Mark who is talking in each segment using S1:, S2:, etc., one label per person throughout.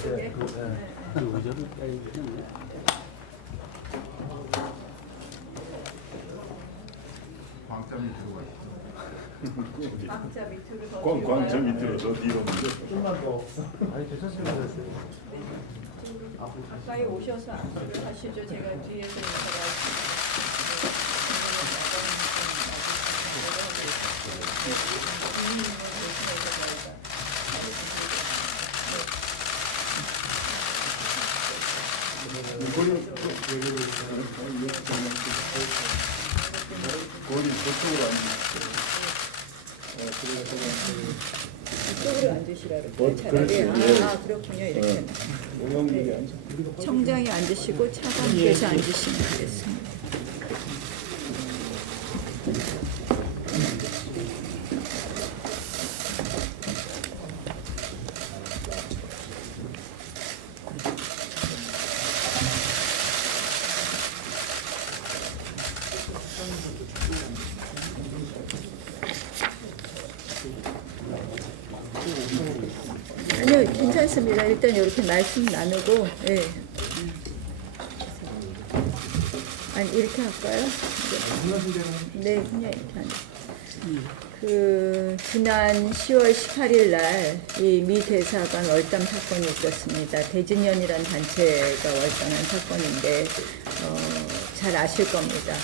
S1: 그, 예.
S2: 네. 광자 밑으로 더
S3: 광,
S2: 뒤로
S3: 광저
S2: 가요.
S3: 밑으로 더 뒤로
S1: 좀만 더. 아니 괜찮습니다.
S2: 가까이 오셔서 안수를 하시죠. 제가 뒤에서 인사가
S3: 저쪽으로 앉으시죠.
S2: 이쪽으로 앉으시라
S3: 어.
S2: 차라리
S3: 그렇지, 예.
S2: 아, 아 그렇군요. 이렇게
S3: 오영국이 앉아.
S2: 청장이 앉으시고 차관께서 앉으시면 되겠습니다. 괜찮습니다. 일단 이렇게 말씀 나누고, 예. 아니, 이렇게 할까요? 네, 그냥 이렇게 하는. 그, 지난 10월 18일 날, 이 미 대사관 월담 사건이 있었습니다. 대진연이라는 단체가 월담한 사건인데, 어, 잘 아실 겁니다.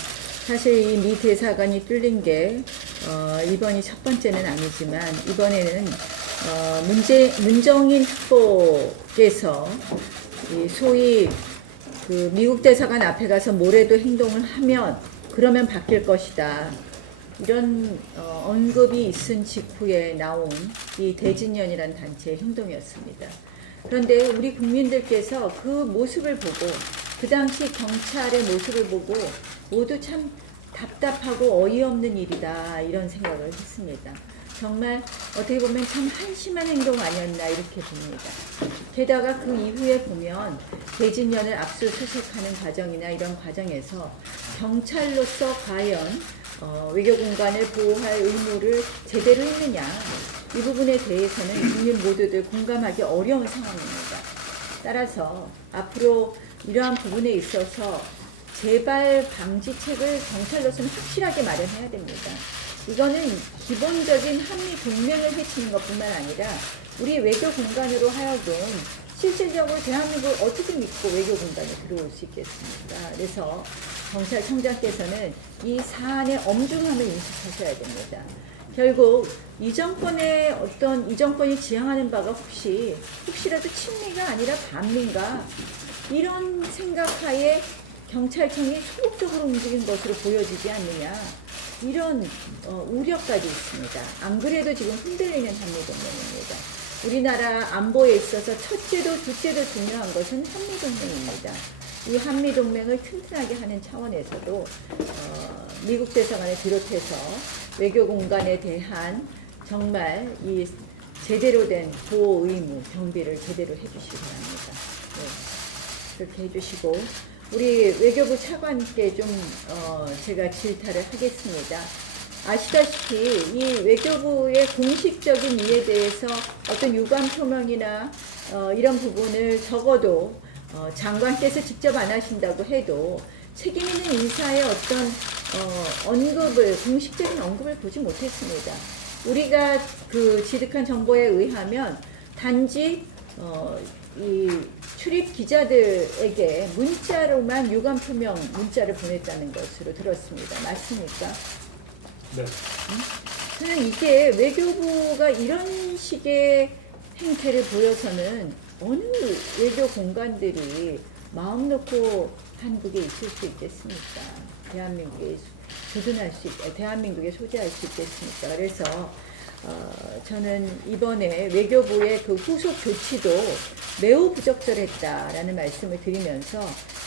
S2: 사실 이 미 대사관이 뚫린 게, 어, 이번이 첫 번째는 아니지만, 이번에는 어, 문재, 문정인 후보께서 이 소위 그 미국 대사관 앞에 가서 뭐래도 행동을 하면 그러면 바뀔 것이다. 이런 어, 언급이 있은 직후에 나온 이 대진연이라는 단체의 행동이었습니다. 그런데 우리 국민들께서 그 모습을 보고 그 당시 경찰의 모습을 보고 모두 참 답답하고 어이없는 일이다 이런 생각을 했습니다. 정말 어떻게 보면 참 한심한 행동 아니었나 이렇게 봅니다. 게다가 그 이후에 보면 대진년을 압수수색하는 과정이나 이런 과정에서 경찰로서 과연 어, 외교 공간을 보호할 의무를 제대로 했느냐 이 부분에 대해서는 국민 모두들 공감하기 어려운 상황입니다. 따라서 앞으로 이러한 부분에 있어서 재발 방지책을 경찰로서는 확실하게 마련해야 됩니다. 이거는 기본적인 한미 동맹을 해치는 것뿐만 아니라 우리 외교 공간으로 하여금 실질적으로 대한민국을 어떻게 믿고 외교 공간에 들어올 수 있겠습니까? 그래서 경찰청장께서는 이 사안의 엄중함을 인식하셔야 됩니다. 결국 이 정권의 어떤 이 정권이 지향하는 바가 혹시 혹시라도 친미가 아니라 반미인가 이런 생각하에 경찰청이 소극적으로 움직인 것으로 보여지지 않느냐 이런 어, 우려까지 있습니다. 안 그래도 지금 흔들리는 한미 동맹입니다. 우리나라 안보에 있어서 첫째도 둘째도 중요한 것은 한미 동맹입니다. 이 한미 동맹을 튼튼하게 하는 차원에서도 어, 미국 대사관을 비롯해서 외교 공간에 대한 정말 이 제대로 된 보호 의무 경비를 제대로 해주시기 바랍니다. 네. 그렇게 해주시고 우리 외교부 차관께 좀 어, 제가 질타를 하겠습니다. 아시다시피 이 외교부의 공식적인 일에 대해서 어떤 유감 표명이나 어, 이런 부분을 적어도 어, 장관께서 직접 안 하신다고 해도 책임 있는 인사의 어떤 어, 언급을 공식적인 언급을 보지 못했습니다. 우리가 그 취득한 정보에 의하면 단지 어, 이 출입 기자들에게 문자로만 유감 표명 문자를 보냈다는 것으로 들었습니다. 맞습니까?
S1: 네.
S2: 저는 이게 외교부가 이런 식의 행태를 보여서는 어느 외교 공간들이 마음 놓고 한국에 있을 수 있겠습니까? 대한민국에 주둔할 수 있, 대한민국에 소재할 수 있겠습니까? 그래서 어, 저는 이번에 외교부의 그 후속 조치도 매우 부적절했다라는 말씀을 드리면서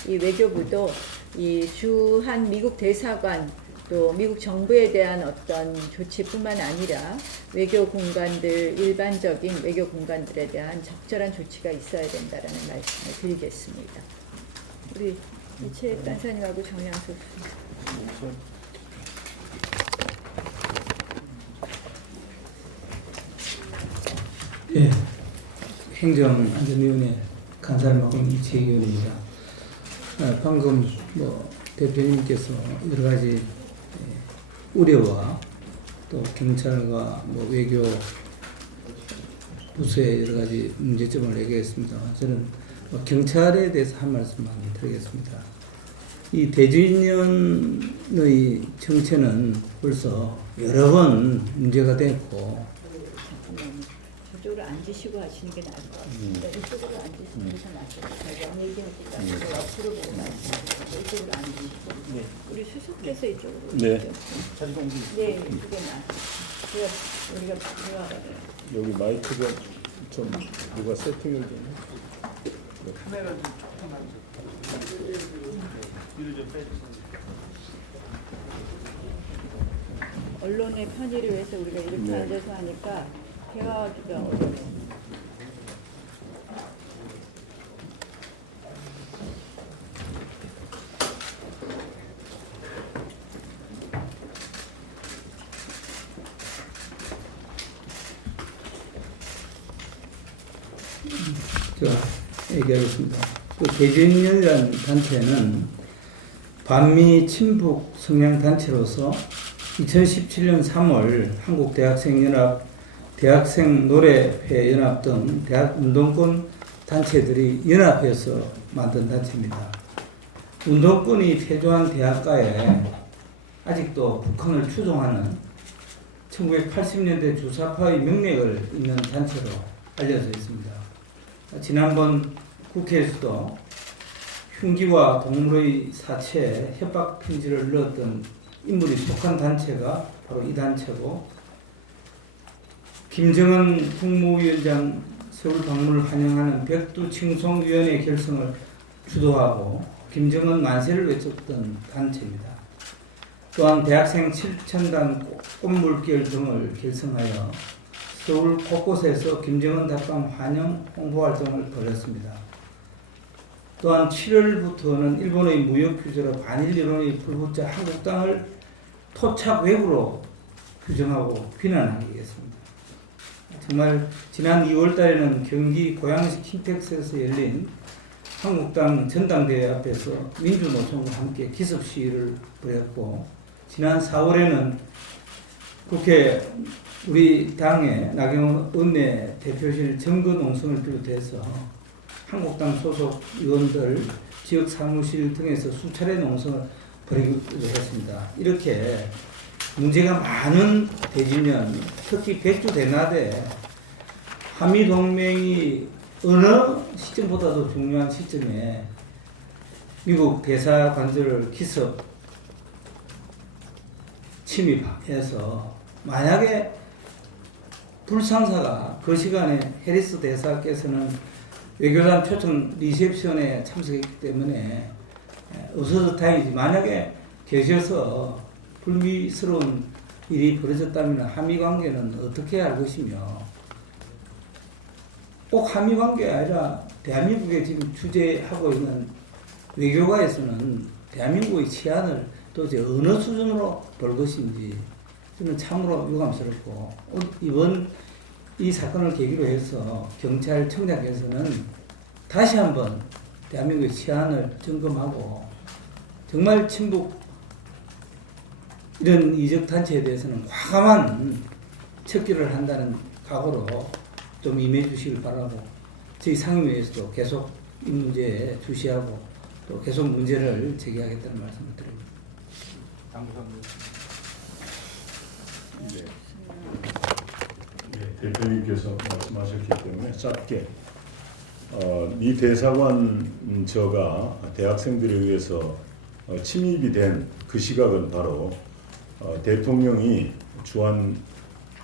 S2: 이 외교부도 이 주한 미국 대사관 또 미국 정부에 대한 어떤 조치뿐만 아니라 외교 공간들 일반적인 외교 공간들에 대한 적절한 조치가 있어야 된다라는 말씀을 드리겠습니다. 우리 이채 간사님하고 정양수
S4: 예. 행정안전위원회 간사를 맡고 있는 이채기원입니다. 어, 방금 뭐 대표님께서 여러 가지 예, 우려와 또 경찰과 뭐 외교 부서의 여러 가지 문제점을 얘기했습니다. 저는 뭐 경찰에 대해서 한 말씀만 드리겠습니다. 이 대주인연의 정체는 벌써 여러 번 문제가 됐고
S2: 저쪽으로 앉으시고 하시는 게 나을 것 같습니다. 이쪽으로 앉으시는 게더 낫을 것 같아요. 양 얘기하지 마시고 앞으로 보고 말씀하시고 이쪽으로 앉으시고 우리 수석께서 이쪽으로
S5: 네.
S2: 오시죠.
S1: 자리 공지.
S2: 네, 그게 나아요. 제가 우리가 제가
S5: 여기 마이크가 좀 누가 세팅을 좀
S1: 카메라 좀 조금만 뒤로 좀 빼주세요.
S2: 언론의 편의를 위해서 우리가 이렇게
S5: 네.
S2: 앉아서 하니까 대화하기가 어려워요.
S4: 제가 얘기하겠습니다. 그 대주인연이라는 단체는 반미 친북 성향 단체로서 2017년 3월 한국대학생연합, 대학생 노래회 연합 등 대학 운동권 단체들이 연합해서 만든 단체입니다. 운동권이 태조한 대학가에 아직도 북한을 추종하는 1980년대 주사파의 명맥을 잇는 단체로 알려져 있습니다. 지난번 국회에서도 흉기와 동물의 사체에 협박 편지를 넣었던 인물이 속한 단체가 바로 이 단체고 김정은 국무위원장 서울 방문을 환영하는 백두칭송위원회 결성을 주도하고 김정은 만세를 외쳤던 단체입니다. 또한 대학생 7천단 꽃물길 등을 결성하여 서울 곳곳에서 김정은 답방 환영 홍보 활동을 벌였습니다. 또한 7월부터는 일본의 무역 규제로 반일 여론이 불붙자 한국당을 토착 외부로 규정하고 비난하겠습니다. 정말 지난 2월 달에는 경기 고양시 킨텍스에서 열린 한국당 전당대회 앞에서 민주노총과 함께 기습 시위를 벌였고 지난 4월에는 국회 우리 당의 나경원 원내 대표실 정거 농성을 비롯해서 한국당 소속 의원들 지역 사무실 등에서 수차례 농성을 벌이기도 했습니다. 이렇게 문제가 많은 대진년, 특히 백주 대나대 한미 동맹이 어느 시점보다도 중요한 시점에 미국 대사 관절을 기습 침입해서 만약에 불상사가 그 시간에 해리스 대사께서는 외교단 초청 리셉션에 참석했기 때문에 의서드타이지. 만약에 계셔서 불미스러운 일이 벌어졌다면 한미 관계는 어떻게 할 것이며 꼭 한미 관계가 아니라 대한민국에 지금 주재하고 있는 외교가에서는 대한민국의 치안을 도대체 어느 수준으로 볼 것인지 저는 참으로 유감스럽고 어, 이번 이 사건을 계기로 해서 경찰청장께서는 다시 한번 대한민국의 치안을 점검하고 정말 친북 이런 이적 단체에 대해서는 과감한 척결을 한다는 각오로 좀 임해 주시길 바라고 저희 상임위에서도 계속 이 문제에 주시하고 또 계속 문제를 제기하겠다는 말씀을 드립니다.
S5: 네. 네, 대표님께서 말씀하셨기 때문에 짧게 어, 미 대사관 음, 저가 대학생들에 의해서 어, 침입이 된 그 시각은 바로 어, 대통령이 주한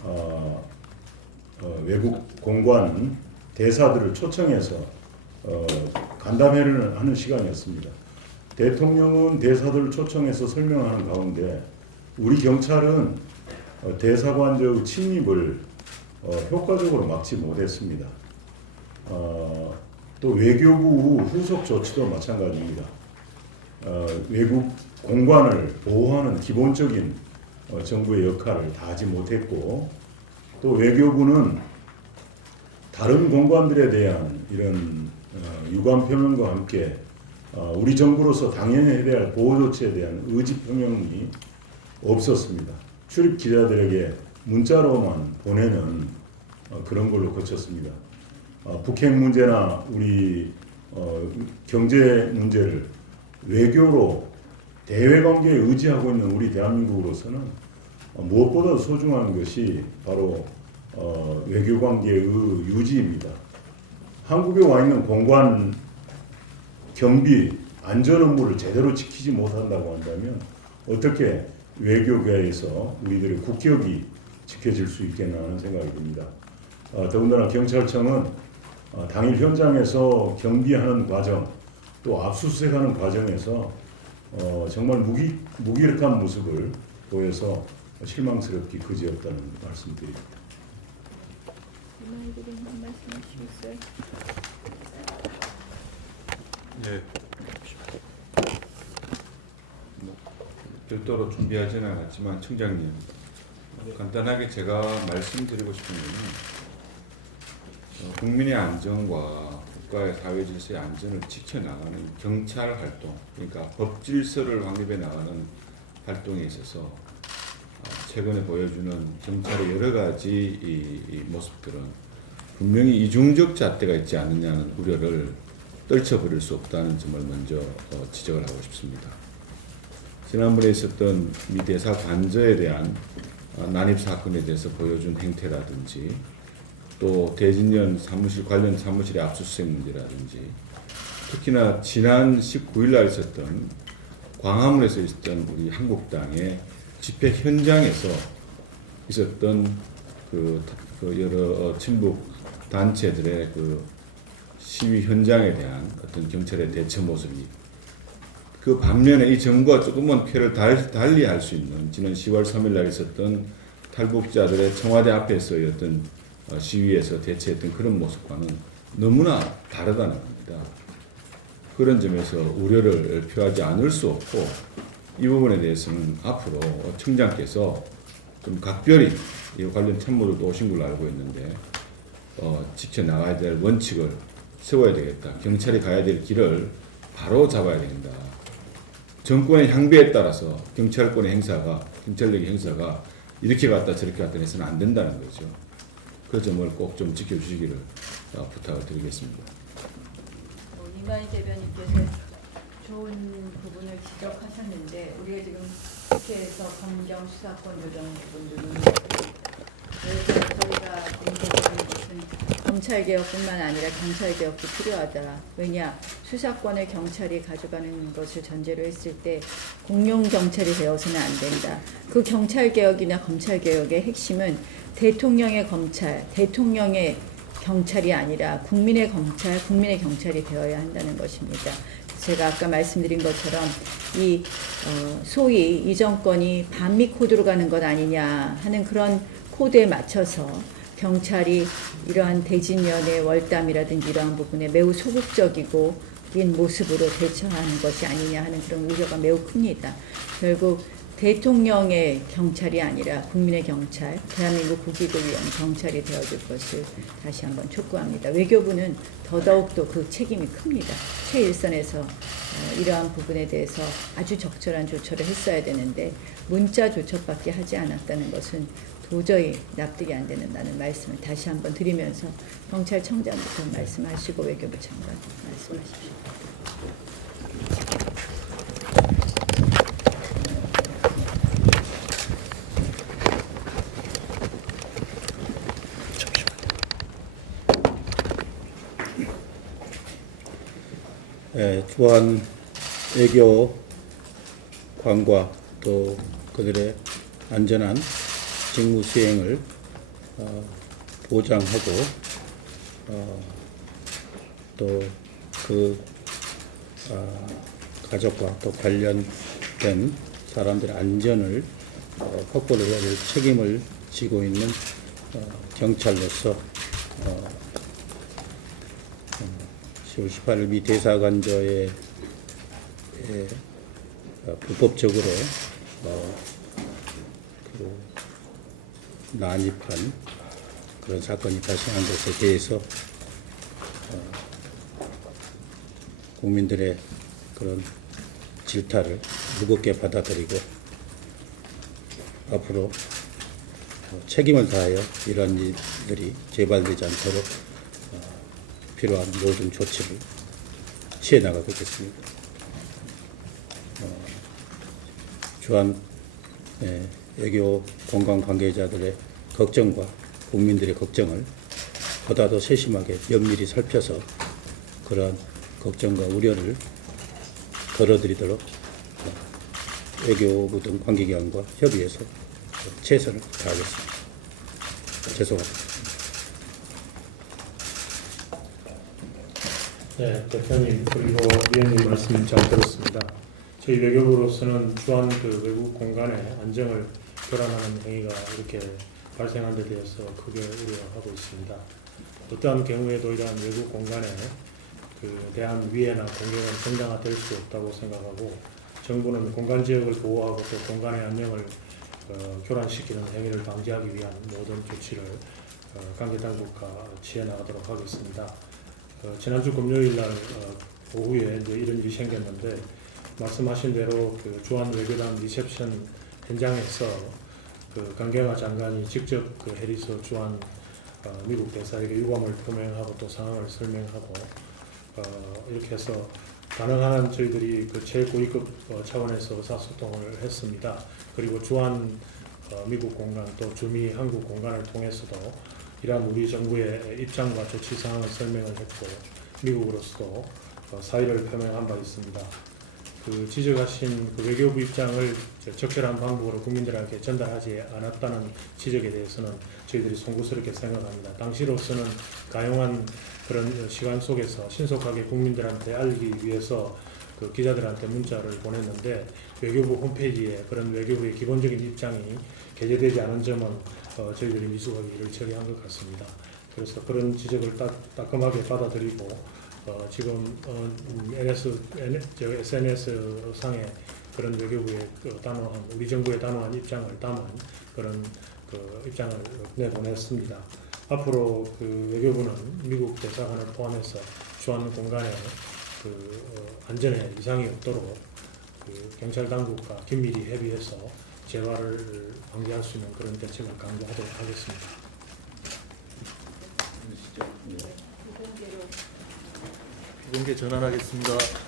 S5: 어, 어, 외국 공관 대사들을 초청해서 어, 간담회를 하는 시간이었습니다. 대통령은 대사들을 초청해서 설명하는 가운데 우리 경찰은 어, 대사관적 침입을 어, 효과적으로 막지 못했습니다. 어, 또 외교부 후속 조치도 마찬가지입니다. 어, 외국 공관을 보호하는 기본적인 어, 정부의 역할을 다하지 못했고 또 외교부는 다른 공관들에 대한 이런 어, 유감 표명과 함께 어, 우리 정부로서 당연히 해야 할 보호 조치에 대한 의지 표명이 없었습니다. 출입 기자들에게 문자로만 보내는 어, 그런 걸로 거쳤습니다. 어, 북핵 문제나 우리 어, 경제 문제를 외교로 대외 관계에 의지하고 있는 우리 대한민국으로서는 어, 무엇보다 소중한 것이 바로 어, 외교 관계의 유지입니다. 한국에 와 있는 공관 경비 안전 업무를 제대로 지키지 못한다고 한다면 어떻게 외교계에서 우리들의 국격이 지켜질 수 있겠나 하는 생각이 듭니다. 어, 더군다나 경찰청은 어, 당일 현장에서 경비하는 과정 또 압수수색하는 과정에서 어, 정말 무기, 무기력한 모습을 보여서 실망스럽기 그지없다는 말씀드립니다.
S6: 예. 뭐, 별도로 준비하지는 않았지만 청장님 간단하게 제가 말씀드리고 싶은 것은 어, 국민의 안전과 국가의 사회 질서의 안전을 지켜나가는 경찰 활동, 그러니까 법 질서를 확립해 나가는 활동에 있어서 어, 최근에 보여주는 경찰의 여러 가지 이, 이 모습들은 분명히 이중적 잣대가 있지 않느냐는 우려를 떨쳐버릴 수 없다는 점을 먼저 어, 지적을 하고 싶습니다. 지난번에 있었던 미 대사 관저에 대한 어, 난입 사건에 대해서 보여준 행태라든지 또 대진년 사무실 관련 사무실의 압수수색 문제라든지 특히나 지난 19일 날 있었던 광화문에서 있었던 우리 한국당의 집회 현장에서 있었던 그, 그 여러 어, 친북 단체들의 그 시위 현장에 대한 어떤 경찰의 대처 모습이 그 반면에 이 정부가 조금만 쾌를 달, 달리 할 수 있는 지난 10월 3일 날 있었던 탈북자들의 청와대 앞에서의 어떤 어, 시위에서 대처했던 그런 모습과는 너무나 다르다는 겁니다. 그런 점에서 우려를 표하지 않을 수 없고 이 부분에 대해서는 앞으로 청장께서 좀 각별히 이 관련 참모들도 오신 걸로 알고 있는데 어, 지켜나가야 될 원칙을 세워야 되겠다. 경찰이 가야 될 길을 바로 잡아야 된다. 정권의 향배에 따라서 경찰권의 행사가 경찰력의 행사가 이렇게 갔다 저렇게 갔다 해서는 안 된다는 거죠. 그 점을 꼭 좀 지켜주시기를 어, 부탁을 드리겠습니다.
S2: 뭐 이만희 대변인께서 좋은 부분을 지적하셨는데 우리가 지금 국회에서 검경 수사권 조정 부분들은 그래서 저희가 공개하는 것은 검찰 개혁뿐만 아니라 경찰 개혁도 필요하다. 왜냐 수사권을 경찰이 가져가는 것을 전제로 했을 때 공룡 경찰이 되어서는 안 된다. 그 경찰 개혁이나 검찰 개혁의 핵심은 대통령의 검찰, 대통령의 경찰이 아니라 국민의 검찰, 국민의 경찰이 되어야 한다는 것입니다. 제가 아까 말씀드린 것처럼 이 어, 소위 이 정권이 반미 코드로 가는 것 아니냐 하는 그런 코드에 맞춰서 경찰이 이러한 대진연의 월담이라든지 이러한 부분에 매우 소극적이고 인 모습으로 대처하는 것이 아니냐 하는 그런 우려가 매우 큽니다. 결국 대통령의 경찰이 아니라 국민의 경찰, 대한민국 국익을 위한 경찰이 되어줄 것을 다시 한번 촉구합니다. 외교부는 더더욱도 그 책임이 큽니다. 최일선에서 어, 이러한 부분에 대해서 아주 적절한 조처를 했어야 되는데 문자 조처밖에 하지 않았다는 것은 도저히 납득이 안 된다는 말씀을 다시 한번 드리면서 경찰청장부터 말씀하시고 외교부 장관 말씀하십시오.
S3: 예, 주한 외교 관과 또 그들의 안전한 직무 수행을 어, 보장하고 어, 또그 어, 가족과 또 관련된 사람들의 안전을 어, 확보를 해야 될 책임을 지고 있는 어, 경찰로서 어, 10월 18일 미 대사관저에 에, 어, 불법적으로 어, 그 난입한 그런 사건이 발생한 것에 대해서 어, 국민들의 그런 질타를 무겁게 받아들이고 앞으로 어, 책임을 다하여 이러한 일들이 재발되지 않도록 어, 필요한 모든 조치를 취해 나가겠습니다. 어, 주한 예, 외교 공간 관계자들의 걱정과 국민들의 걱정을 보다 더 세심하게 면밀히 살펴서 그러한 걱정과 우려를 덜어드리도록 어, 외교부 등 관계기관과 협의해서 최선을 다하겠습니다. 죄송합니다.
S7: 네, 대표님 그리고 위원님 말씀 잘 들었습니다. 저희 외교부로서는 주한 그 외국 공간의 안정을 교란하는 행위가 이렇게 발생한 데 대해서 크게 우려하고 있습니다. 어떠한 경우에도 이러한 외국 공간에 그 대한 위해나 공격은 정당화될 수 없다고 생각하고 정부는 공간 지역을 보호하고 또 공간의 안녕을 어, 교란시키는 행위를 방지하기 위한 모든 조치를 어, 관계 당국과 취해 나가도록 하겠습니다. 어, 지난주 금요일 날 어, 오후에 이제 이런 일이 생겼는데 말씀하신 대로 그 주한 외교단 리셉션 현장에서 그 강경화 장관이 직접 그 해리스 주한 어, 미국 대사에게 유감을 표명하고 또 상황을 설명하고 어, 이렇게 해서 가능한 한 저희들이 그 최고위급 어, 차원에서 의사소통을 했습니다. 그리고 주한 어, 미국 공간 또 주미 한국 공간을 통해서도 이러한 우리 정부의 입장과 조치 사항을 설명을 했고 미국으로서도 어, 사의를 표명한 바 있습니다. 그 지적하신 그 외교부 입장을 저- 적절한 방법으로 국민들에게 전달하지 않았다는 지적에 대해서는 저희들이 송구스럽게 생각합니다. 당시로서는 가용한 그런 시간 속에서 신속하게 국민들한테 알리기 위해서 그 기자들한테 문자를 보냈는데 외교부 홈페이지에 그런 외교부의 기본적인 입장이 게재되지 않은 점은 어, 저희들이 미숙하게 일을 처리한 것 같습니다. 그래서 그런 지적을 따, 따끔하게 받아들이고 어, 지금 어, 음, NS, N, 저 SNS 상에 그런 외교부의 그 단호한 우리 정부의 단호한 입장을 담은 그런 그 입장을 내보냈습니다. 앞으로 그 외교부는 미국 대사관을 포함해서 주한 공간에 그 어, 안전에 이상이 없도록 그 경찰 당국과 긴밀히 협의해서 재발을 방지할 수 있는 그런 대책을 강구하도록 하겠습니다.
S3: 공개 전환하겠습니다.